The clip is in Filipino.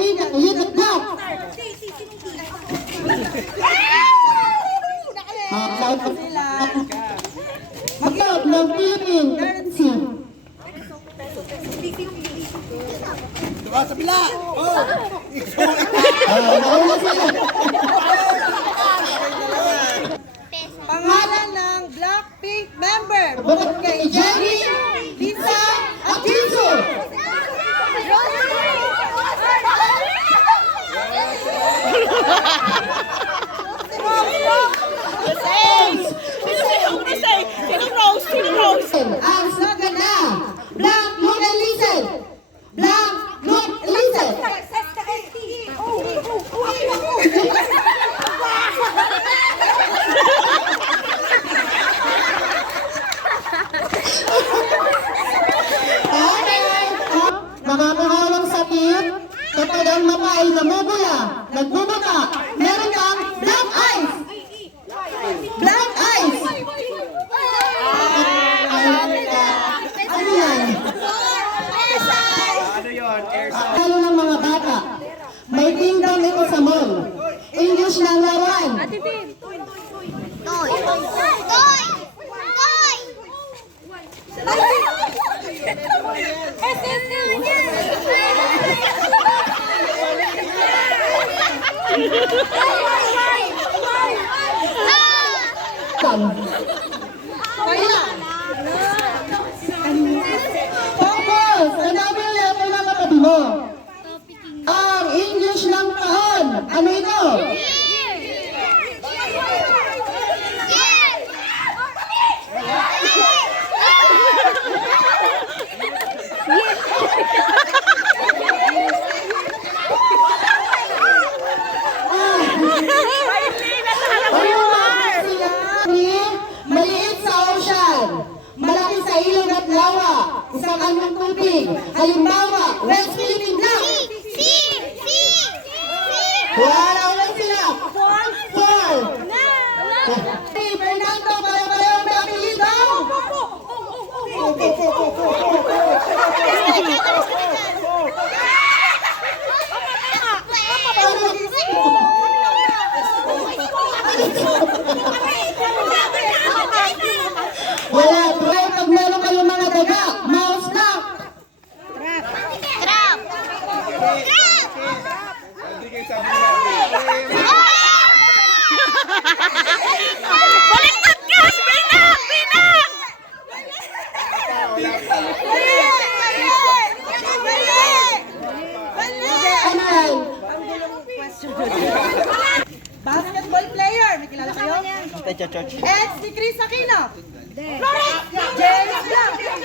with the black. Cloud ng Philippine Sea. Sa pila! Nauna sila. Pangalan ng Blackpink member bukod kay Jennie, Lisa at Jisoo. Ang slogan na Black, look and listen. Black, look and listen. Mga kahalang sakit, kapag ang mata ay namumula, nagbubaka, meron kang black eyes. Black eyes. Ano yan? Lalo ng mga bata. May kingdom ito sa mall. English na laruan. Focus! Hanapin ang letter na katabi mo. Ang English ng taon. Ano ito? Maliit sa ocean, malaki sa ilog at lawa, isang anong tubig, halimbawa, West Philippine Black. Wala ulit sila. Four. Hey, Fernando, pare-pareho ang apelido. Wala, try pag meron kayong mga daga, mouse na. Ano yan? basketball player. May kilala kayo? And si Chris Aquino. James Blanc.